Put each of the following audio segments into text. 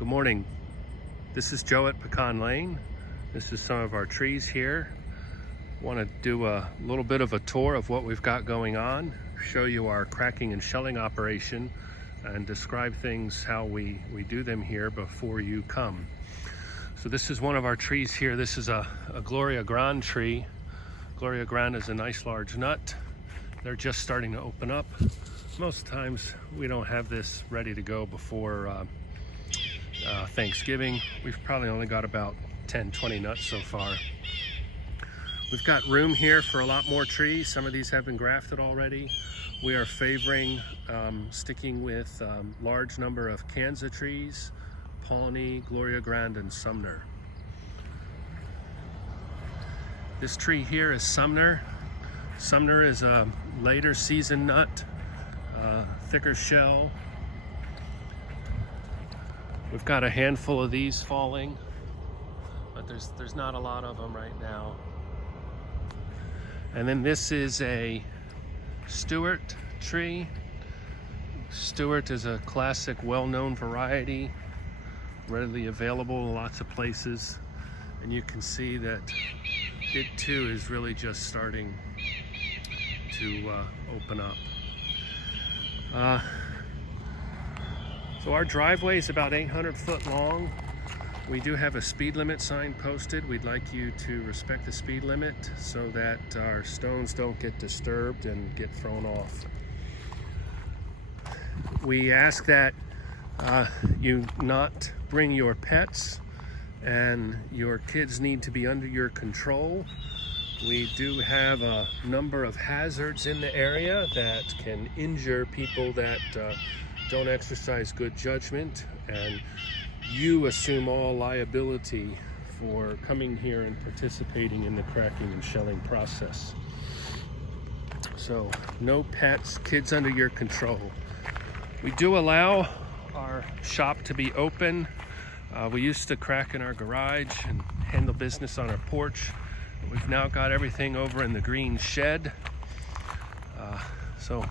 Good morning. This is Joe at Pecan Lane. This is some of our trees here. Want to do a little bit of a tour of what we've got going on, show you our cracking and shelling operation, and describe things how we do them here before you come. So this is one of our trees here. This is a Gloria Grande tree. Gloria Grande is a nice large nut. They're just starting to open up. Most times we don't have this ready to go before Thanksgiving. We've probably only got about 10-20 nuts so far. We've got room here for a lot more trees. Some of these have been grafted already. We are favoring sticking with large number of Kansas trees, Pawnee, Gloria Grande, and Sumner. This tree here is Sumner. Sumner is a later season nut, thicker shell. We've got a handful of these falling, but there's not a lot of them right now. And then this is a Stewart tree. Stewart is a classic, well-known variety, readily available in lots of places. And you can see that it too is really just starting to open up. So our driveway is about 800 foot long. We do have a speed limit sign posted. We'd like you to respect the speed limit so that our stones don't get disturbed and get thrown off. We ask that you not bring your pets, and your kids need to be under your control. We do have a number of hazards in the area that can injure people that don't exercise good judgment, and you assume all liability for coming here and participating in the cracking and shelling process. So no pets, kids under your control. We do allow our shop to be open. We used to crack in our garage and handle business on our porch. We've now got everything over in the green shed. So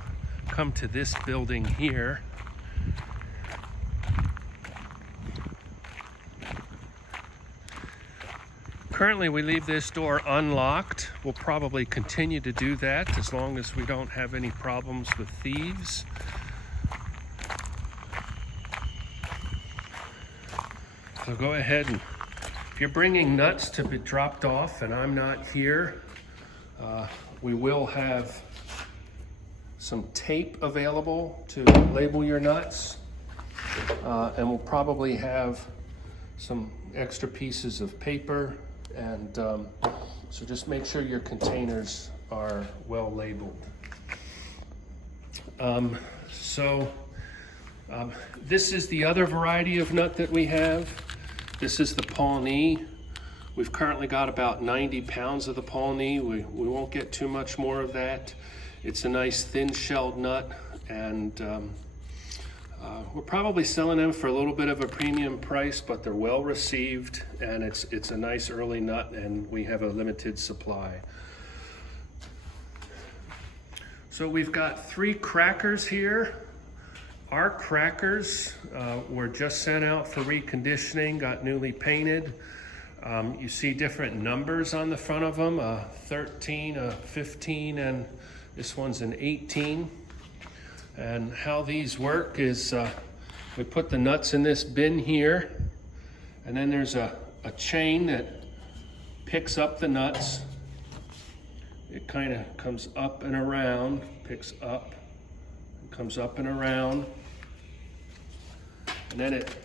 come to this building here. Currently, we leave this door unlocked. We'll probably continue to do that as long as we don't have any problems with thieves. So go ahead, and if you're bringing nuts to be dropped off and I'm not here, we will have some tape available to label your nuts, and we'll probably have some extra pieces of paper. And so just make sure your containers are well labeled. This is the other variety of nut that we have. This is the Pawnee. We've currently got about 90 pounds of the Pawnee. We won't get too much more of that. It's a nice thin-shelled nut, and we're probably selling them for a little bit of a premium price, but they're well received, and it's a nice early nut, and we have a limited supply. So we've got 3 crackers here. Our crackers were just sent out for reconditioning, got newly painted. You see different numbers on the front of them, a 13, a 15, and this one's an 18. And how these work is we put the nuts in this bin here, and then there's a chain that picks up the nuts. It kind of comes up and around, picks up, and comes up and around, and then it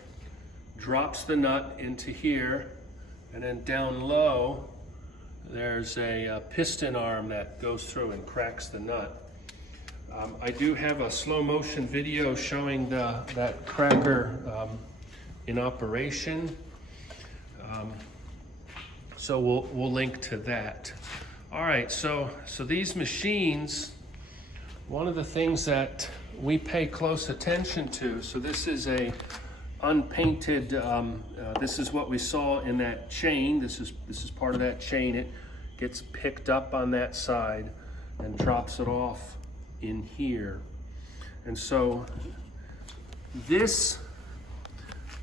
drops the nut into here, and then down low there's a piston arm that goes through and cracks the nut. I do have a slow motion video showing that cracker in operation, so we'll link to that. All right, so these machines, one of the things that we pay close attention to, so this is a unpainted, this is what we saw in that chain. This is part of that chain. It gets picked up on that side and drops it off in here. And so this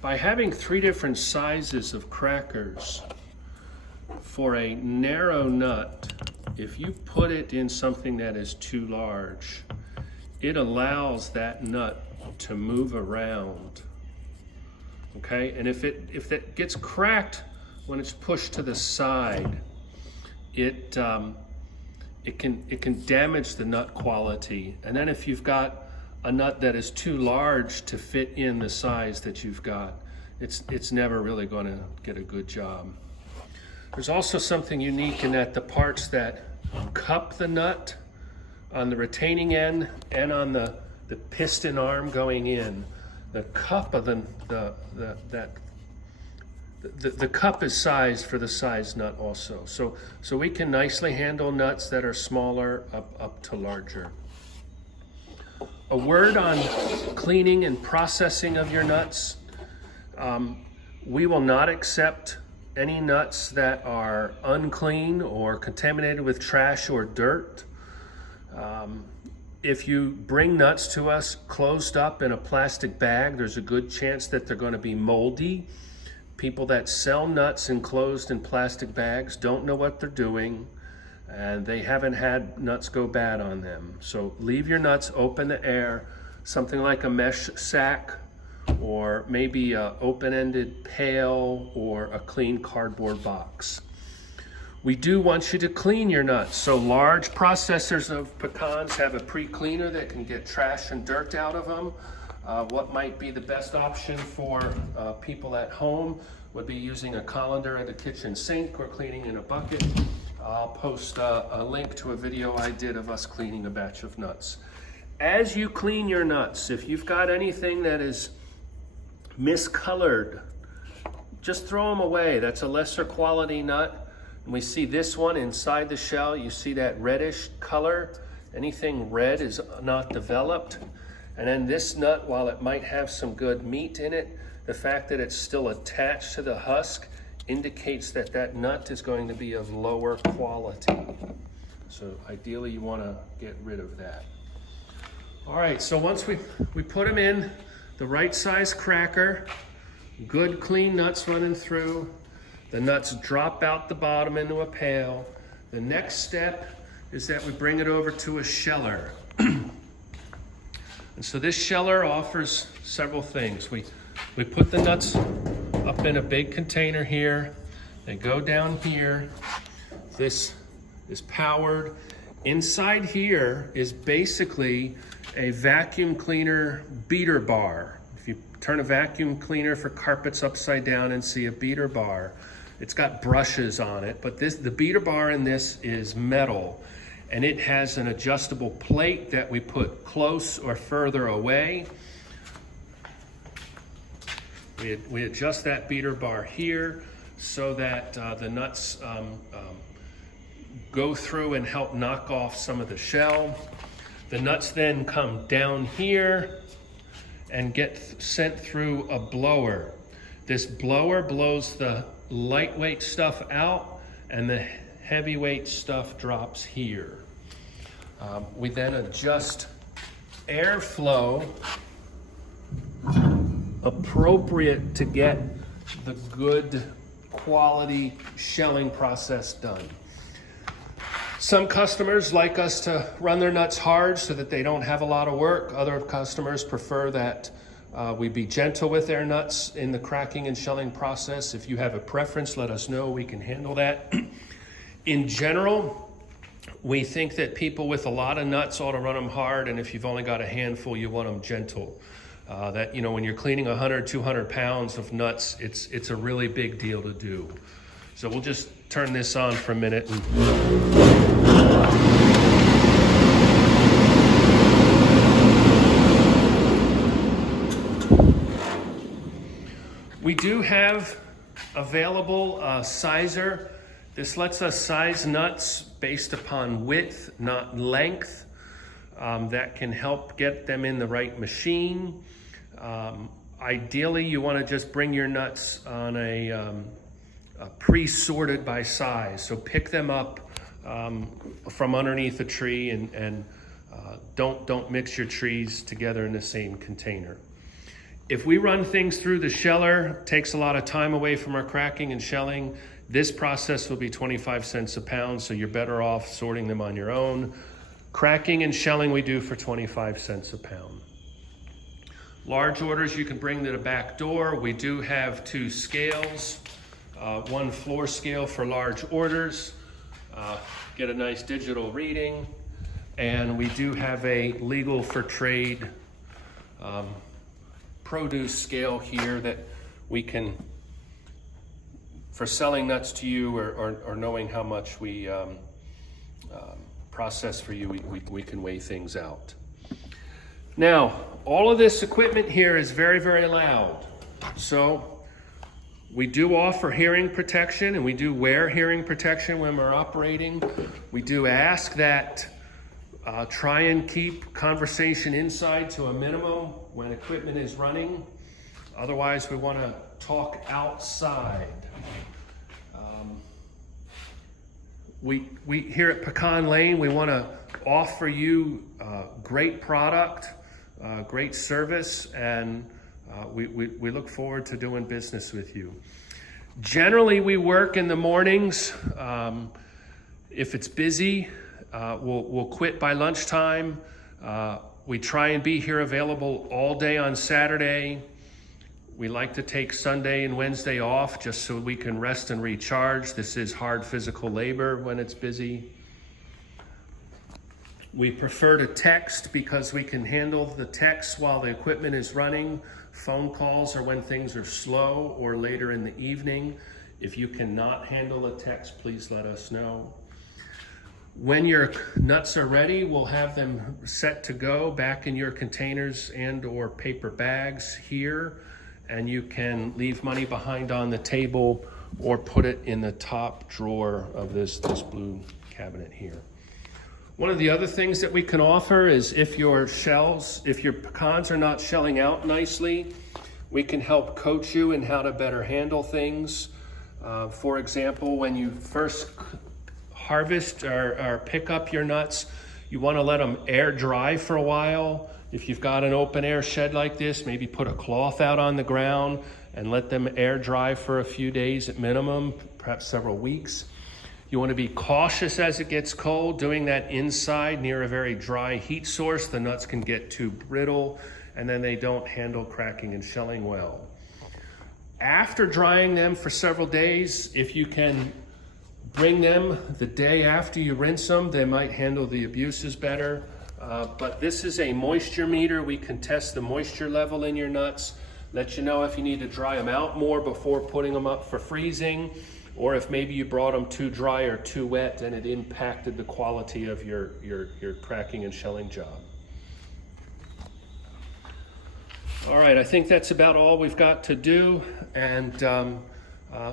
By having 3 different sizes of crackers for a narrow nut, if you put it in something that is too large, it allows that nut to move around. Okay, and if it gets cracked when it's pushed to the side, it can damage the nut quality. And then if you've got a nut that is too large to fit in the size that you've got, it's never really going to get a good job. There's also something unique in that the parts that cup the nut on the retaining end and on the piston arm going in, the cup of the cup is sized for the size nut also. So we can nicely handle nuts that are smaller up to larger. A word on cleaning and processing of your nuts. We will not accept any nuts that are unclean or contaminated with trash or dirt. If you bring nuts to us closed up in a plastic bag, there's a good chance that they're going to be moldy. People that sell nuts enclosed in plastic bags don't know what they're doing, and they haven't had nuts go bad on them. So leave your nuts open to air, something like a mesh sack, or maybe an open-ended pail or a clean cardboard box. We do want you to clean your nuts. So large processors of pecans have a pre-cleaner that can get trash and dirt out of them. What might be the best option for people at home would be using a colander at a kitchen sink or cleaning in a bucket. I'll post a link to a video I did of us cleaning a batch of nuts. As you clean your nuts, if you've got anything that is miscolored, just throw them away. That's a lesser quality nut. And we see this one inside the shell, you see that reddish color. Anything red is not developed. And then this nut, while it might have some good meat in it, the fact that it's still attached to the husk indicates that that nut is going to be of lower quality. So ideally you want to get rid of that. All right, so once we put them in the right size cracker, good clean nuts running through, the nuts drop out the bottom into a pail. The next step is that we bring it over to a sheller. And so this sheller offers several things. We put the nuts up in a big container here. They go down here. This is powered. Inside here is basically a vacuum cleaner beater bar. If you turn a vacuum cleaner for carpets upside down and see a beater bar, it's got brushes on it, but the beater bar in this is metal, and it has an adjustable plate that we put close or further away. We adjust that beater bar here so that the nuts go through and help knock off some of the shell. The nuts then come down here and get sent through a blower. This blower blows the lightweight stuff out and the heavyweight stuff drops here. We then adjust airflow appropriate to get the good quality shelling process done. Some customers like us to run their nuts hard so that they don't have a lot of work. Other customers prefer that we be gentle with their nuts in the cracking and shelling process. If you have a preference, let us know. We can handle that. In general, we think that people with a lot of nuts ought to run them hard, and if you've only got a handful, you want them gentle. That, you know, when you're cleaning 100, 200 pounds of nuts, it's a really big deal to do. So we'll just turn this on for a minute. We do have available a sizer. This lets us size nuts based upon width, not length. That can help get them in the right machine. Ideally, you want to just bring your nuts on a pre-sorted by size. So pick them up from underneath a tree and don't mix your trees together in the same container. If we run things through the sheller, it takes a lot of time away from our cracking and shelling. This process will be 25 cents a pound, so you're better off sorting them on your own. Cracking and shelling we do for 25 cents a pound. Large orders you can bring to the back door. We do have 2 scales, one floor scale for large orders, get a nice digital reading, and we do have a legal for trade produce scale here that we can, for selling nuts to you or knowing how much we process for you, we can weigh things out. Now, all of this equipment here is very, very loud. So we do offer hearing protection, and we do wear hearing protection when we're operating. We do ask that try and keep conversation inside to a minimum when equipment is running. Otherwise, we want to talk outside. We here at Pecan Lane, we want to offer you great product, great service, and we look forward to doing business with you. Generally, we work in the mornings. If it's busy, we'll quit by lunchtime. We try and be here available all day on Saturday. We like to take Sunday and Wednesday off just so we can rest and recharge. This is hard physical labor when it's busy. We prefer to text because we can handle the text while the equipment is running. Phone calls are when things are slow or later in the evening. If you cannot handle a text, please let us know. When your nuts are ready, we'll have them set to go back in your containers and or paper bags here, and you can leave money behind on the table or put it in the top drawer of this blue cabinet here. One of the other things that we can offer is if your pecans are not shelling out nicely, we can help coach you in how to better handle things. For example, when you first harvest or pick up your nuts, you want to let them air dry for a while. If you've got an open air shed like this, maybe put a cloth out on the ground and let them air dry for a few days at minimum, perhaps several weeks. You want to be cautious as it gets cold. Doing that inside near a very dry heat source, the nuts can get too brittle and then they don't handle cracking and shelling well. After drying them for several days, if you can bring them the day after you rinse them, they might handle the abuses better. But this is a moisture meter. We can test the moisture level in your nuts, let you know if you need to dry them out more before putting them up for freezing, or if maybe you brought them too dry or too wet and it impacted the quality of your cracking and shelling job. All right, I think that's about all we've got to do, and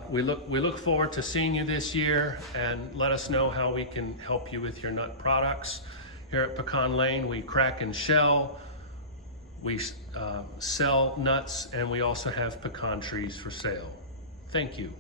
we look forward to seeing you this year, and let us know how we can help you with your nut products. Here at Pecan Lane, we crack and shell, we sell nuts, and we also have pecan trees for sale. Thank you.